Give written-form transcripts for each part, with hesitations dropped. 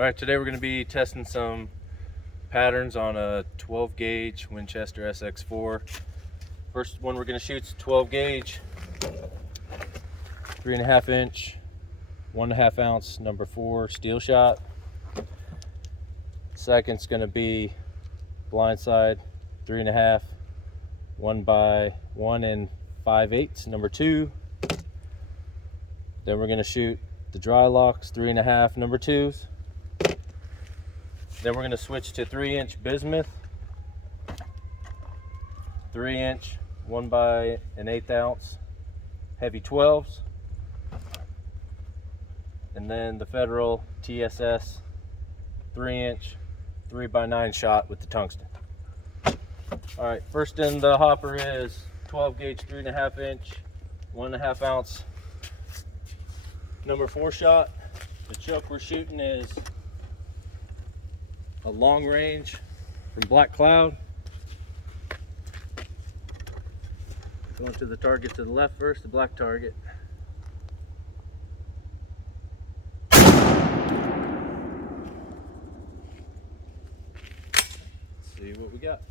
All right, today we're going to be testing some patterns on a 12 gauge Winchester SX4. First one we're going to shoot is 12 gauge, 3.5 inch, 1.5 ounce, number 4 steel shot. Second's going to be blindside, 3.5, 1 by 1 5/8, number 2. Then we're going to shoot the dry locks, 3.5, number 2s. Then we're going to switch to 3-inch bismuth, 3-inch, 1 by 1/8 ounce, heavy 12s, and then the Federal TSS 3-inch, 3 by 9 shot with the tungsten. All right, first in the hopper is 12 gauge, 3.5 inch, 1.5 ounce, number 4 shot. The choke we're shooting is a long range from Black Cloud. Going to the target to the left first, the black target. Let's see what we got.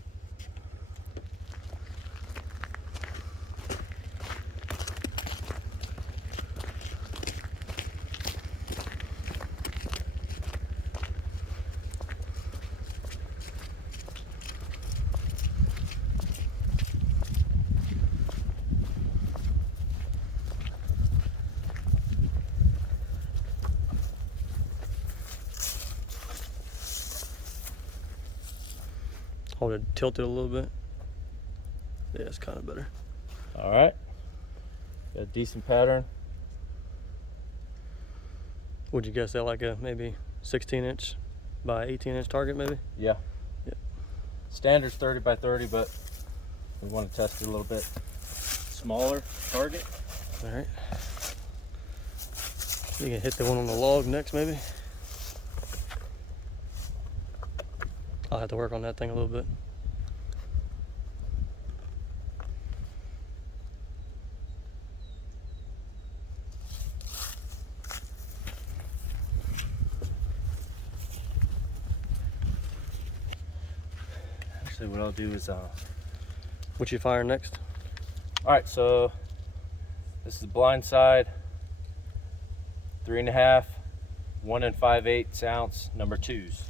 Hold it tilted a little bit. Yeah, it's kind of better. All right, got a decent pattern. Would you guess that like a maybe 16-inch by 18-inch target maybe? Yeah. Yep. Standard's 30 by 30, but we want to test it a little bit smaller target. All right. You can hit the one on the log next maybe. I'll have to work on that thing a little bit. Actually, what I'll do is What you fire next? all right, so this is the blind side, 3.5, 1 5/8 ounce, number 2s.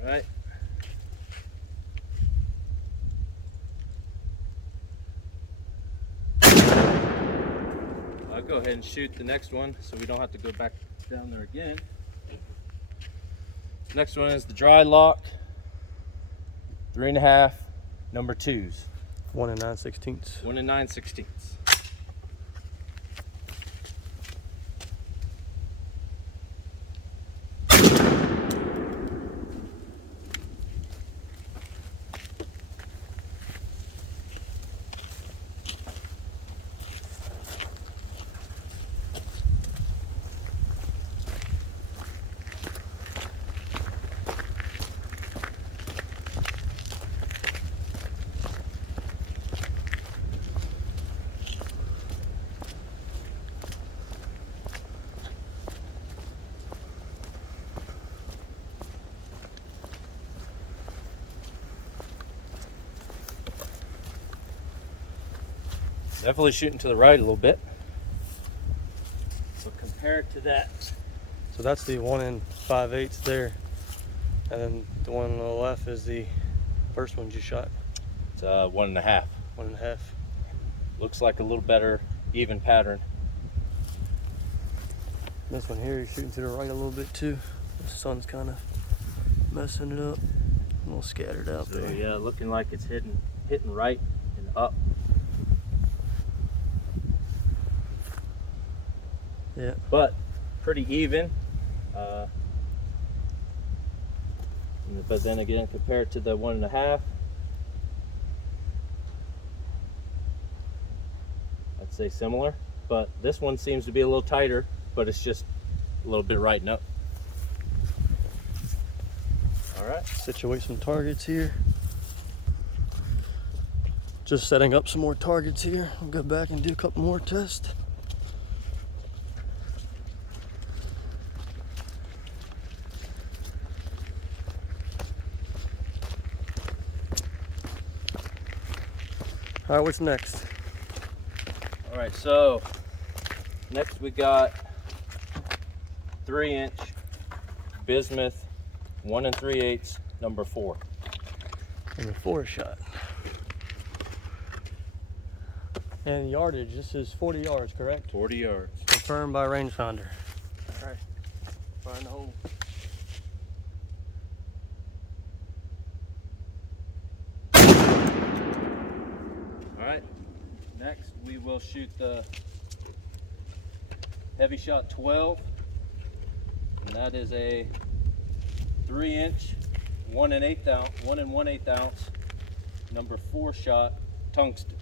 All right. I'll go ahead and shoot the next one so we don't have to go back down there again. Next one is the dry lock, 3.5, number 2s. 1 9/16. 1 9/16. Definitely shooting to the right a little bit. So compare it to that. So that's the 1 5/8 there. And then the one on the left is the first one you shot. It's 1.5. 1.5. Looks like a little better even pattern. This one here, you're shooting to the right a little bit too. The sun's kind of messing it up. A little scattered out So there. yeah, looking like it's hitting right and up. Yeah. But pretty even. But then again, compared to the 1.5, I'd say similar. But this one seems to be a little tighter, but it's just a little bit right up. All right. Situate some targets here. Just setting up some more targets here. I'll go back and do a couple more tests. All right, what's next? All right, so next we got 3-inch bismuth 1 3/8 number 4. Number 4 shot. And yardage, this is 40 yards, correct? 40 yards. Confirmed by rangefinder. All right, find the hole. All right, next we will shoot the heavy shot 12, and that is a 3-inch 1 1/8 ounce number 4 shot tungsten.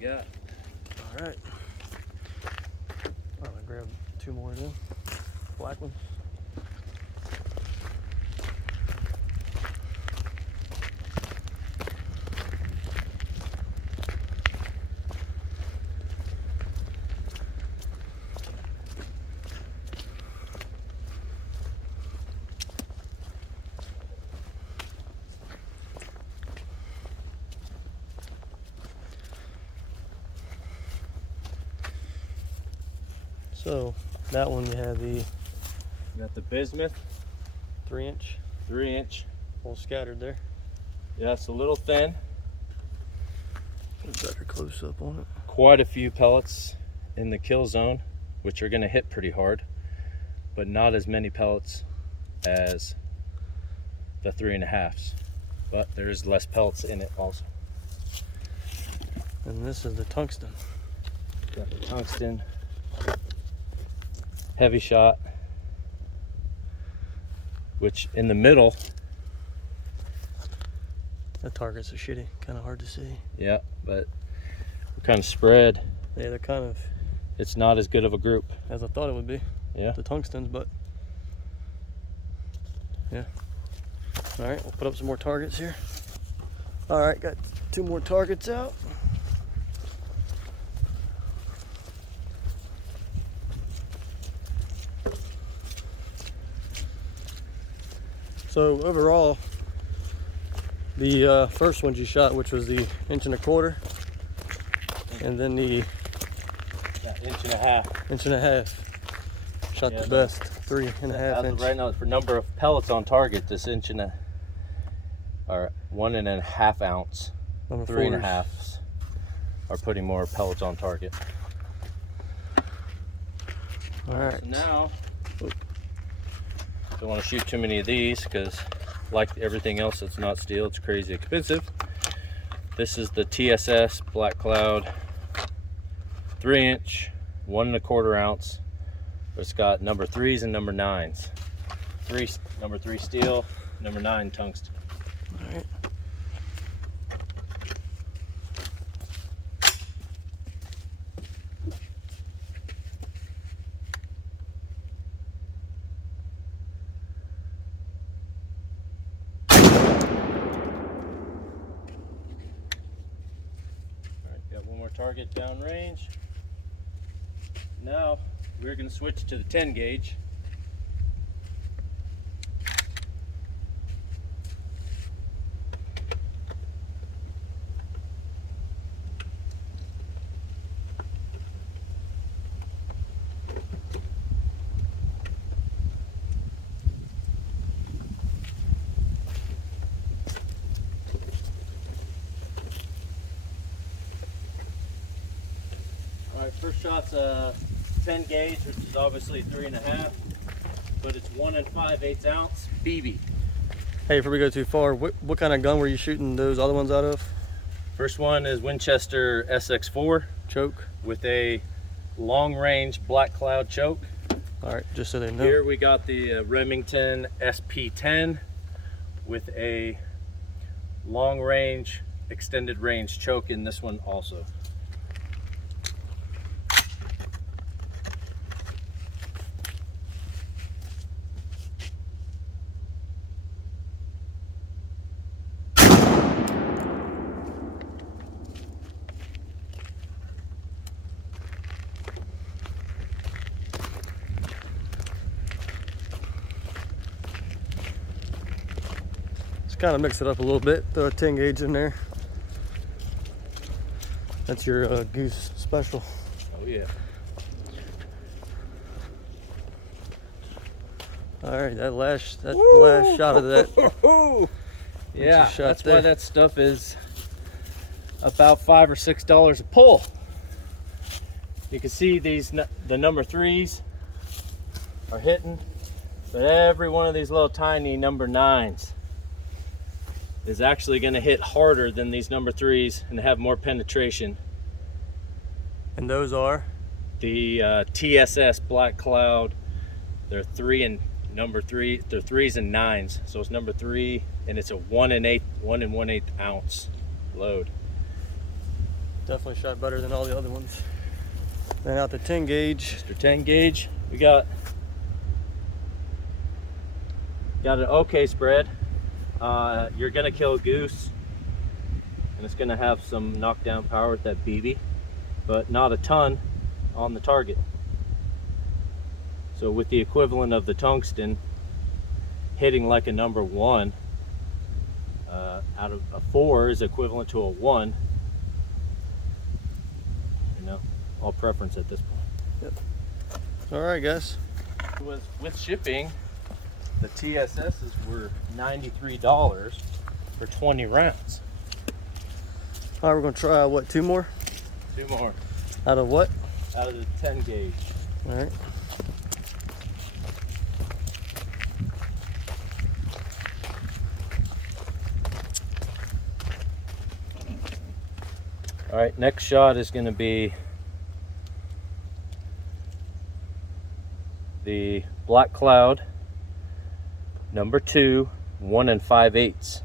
Got. All right. I'm gonna grab 2 more then. Black ones. So that one you have the You got the bismuth 3-inch, 3-inch. a little scattered there. Yeah, it's a little thin. Better close up on it. Quite a few pellets in the kill zone, which are going to hit pretty hard, but not as many pellets as the 3.5s. But there is less pellets in it also. And this is the tungsten. Got the tungsten heavy shot, which in the middle, The targets are shitty, kind of hard to see. yeah, but we're kind of spread. Yeah, they're kind of It's not as good of a group. as I thought it would be. Yeah. The tungstens, but yeah. All right, we'll put up some more targets here. All right, got 2 more targets out. So overall, the first ones you shot, which was the 1 1/4 inch, and then the Yeah, 1.5 inches. 1.5 inch, shot Yeah, the best, 3.5 As of inch. right now, for number of pellets on target, this 1.5 ounce, Number 3.5s are putting more pellets on target. All right. So now, don't want to shoot too many of these because, like everything else that's not steel, it's crazy expensive. This is the TSS Black Cloud 3-inch, 1 1/4 ounce. It's got number 3s and number 9s. Number 3 steel, number 9 tungsten. All right. Got one more target downrange. Now we're going to switch to the 10 gauge. Alright, first shot's a 10 gauge, which is obviously 3.5, but it's 1 5/8 ounce BB. Hey, before we go too far, what kind of gun were you shooting those other ones out of? First one is Winchester SX4 Choke? with a long range Black Cloud choke. All right, just so they know. Here we got the Remington SP10 with a long range, extended range choke in this one also. kind of mix it up a little bit. Throw a 10 gauge in there. That's your goose special. Oh yeah. All right, that last shot of that. Yeah, that's there. why that stuff is about $5 or $6 a pull. You can see the number 3s are hitting, but every one of these little tiny number 9s is actually going to hit harder than these number 3s and have more penetration. And those are the TSS Black Cloud. They're number 3. They're 3s and 9s. So it's number 3, and it's a 1 1/8 ounce load. definitely shot better than all the other ones. Then out the 10 gauge. Mr. 10 gauge, we got an okay spread. You're gonna kill a goose, and it's gonna have some knockdown power with that BB, but not a ton on the target. So with the equivalent of the tungsten hitting like a number 1, out of a 4 is equivalent to a 1. You know, all preference at this point. Yep. All right, guys. With shipping, the TSSs were $93 for 20 rounds. All right, we're gonna try what, 2 more? 2 more. Out of what? Out of the 10 gauge. All right. All right, next shot is going to be the Black Cloud, number 2, 1 5/8.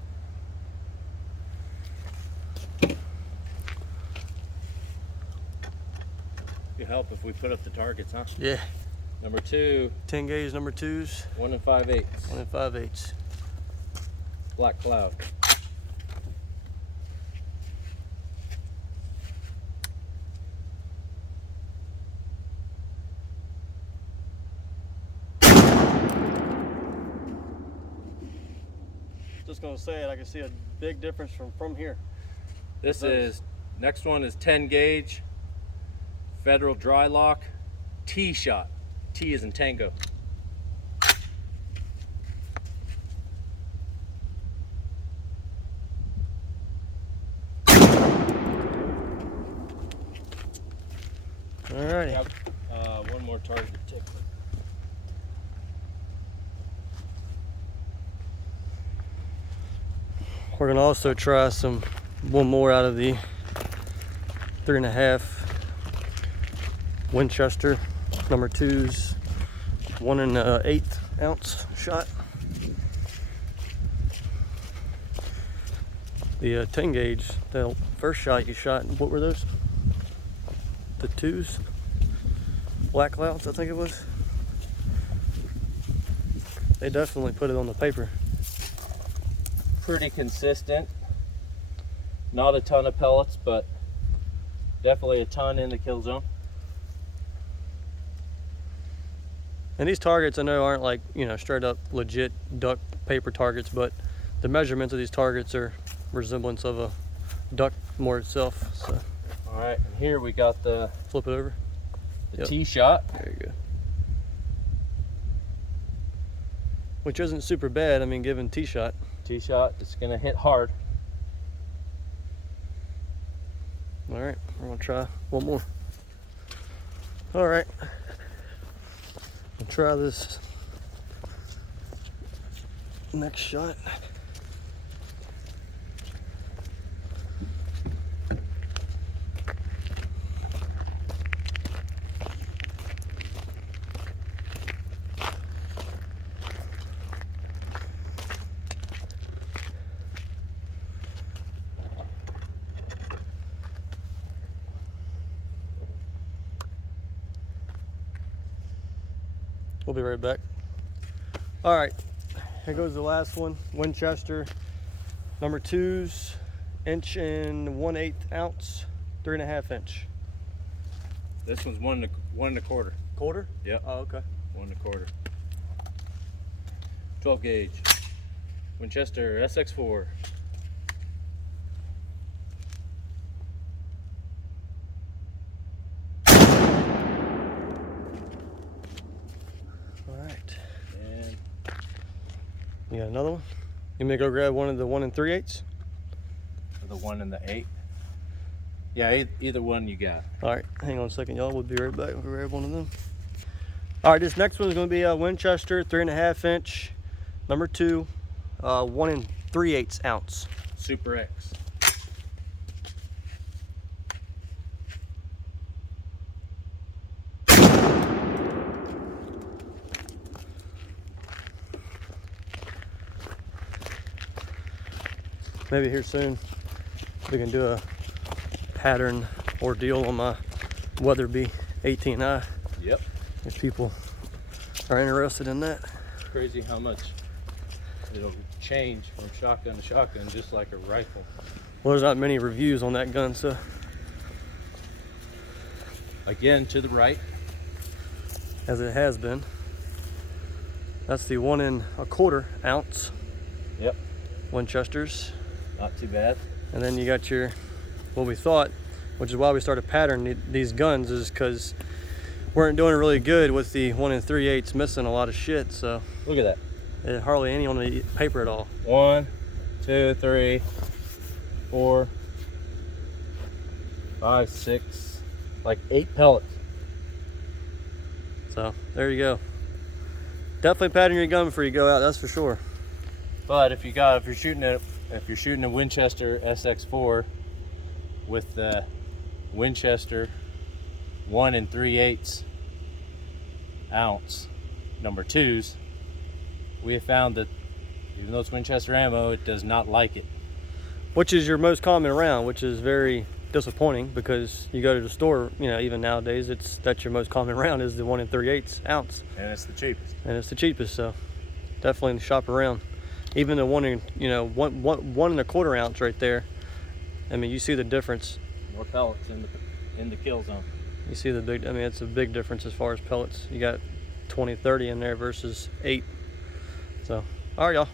It'd help if we put up the targets, huh? Yeah. Number 2, 10 gauge number 2s. 1 5/8. 1 5/8. Black Cloud. Just gonna say it, I can see a big difference from here. Next one is 10 gauge, Federal Dry Lock, T shot. T is in tango. Alrighty. One more target to take. We're gonna also try one more out of the 3.5 Winchester number 2s, 1 1/8 ounce shot. The 10 gauge, the first shot you shot, what were those? The 2s? Black Clouds, I think it was. They definitely put it on the paper. Pretty consistent. Not a ton of pellets, but definitely a ton in the kill zone. And these targets I know aren't like, you know, straight up legit duck paper targets, but the measurements of these targets are resemblance of a duck more itself. So all right, and here we got the flip it over. Yep. T shot. There you go. Which isn't super bad. I mean, given T shot. T shot, it's gonna hit hard. All right, we're gonna try one more. All right, we'll try this next shot. We'll be right back. All right, here goes the last one. Winchester, number 2s, 1 1/8 ounce, 3.5 inch. This one's 1 1/4. Quarter? Yep. Oh, okay. 1 1/4. 12 gauge. Winchester SX4. All right. And You got another one? You may go grab one of the 1 3/8? the 1 and the 8. Yeah, either one you got. All right, hang on a second, y'all. We'll be right back. We'll grab one of them. All right, this next one is going to be a Winchester 3.5 inch, number 2, 1 3/8 ounce. Super X. Maybe here soon we can do a pattern ordeal on my Weatherby 18i Yep. if people are interested in that. It's crazy how much it'll change from shotgun to shotgun, just like a rifle. Well, there's not many reviews on that gun, so Again, to the right. as it has been. That's the 1 1/4 ounce Yep. Winchesters. Not too bad. And then you got your, what we thought, which is why we started patterning these guns, is because we weren't doing really good with the 1 3/8 missing a lot of shit, so Look at that. hardly any on the paper at all. 1, 2, 3, 4, 5, 6, like 8 pellets. So there you go. Definitely pattern your gun before you go out, that's for sure. But if you're shooting a Winchester SX4 with the Winchester 1 3/8 ounce number 2s, we have found that even though it's Winchester ammo, it does not like it. Which is your most common round, which is very disappointing because you go to the store, you know, even nowadays, that's your most common round is the 1 3/8 ounce. And it's the cheapest. And it's the cheapest, so definitely shop around. Even the 1 1/4 ounce right there. I mean, you see the difference. More pellets in the kill zone. You see the big, I mean, it's a big difference as far as pellets. You got 20, 30 in there versus 8. So, all right, y'all.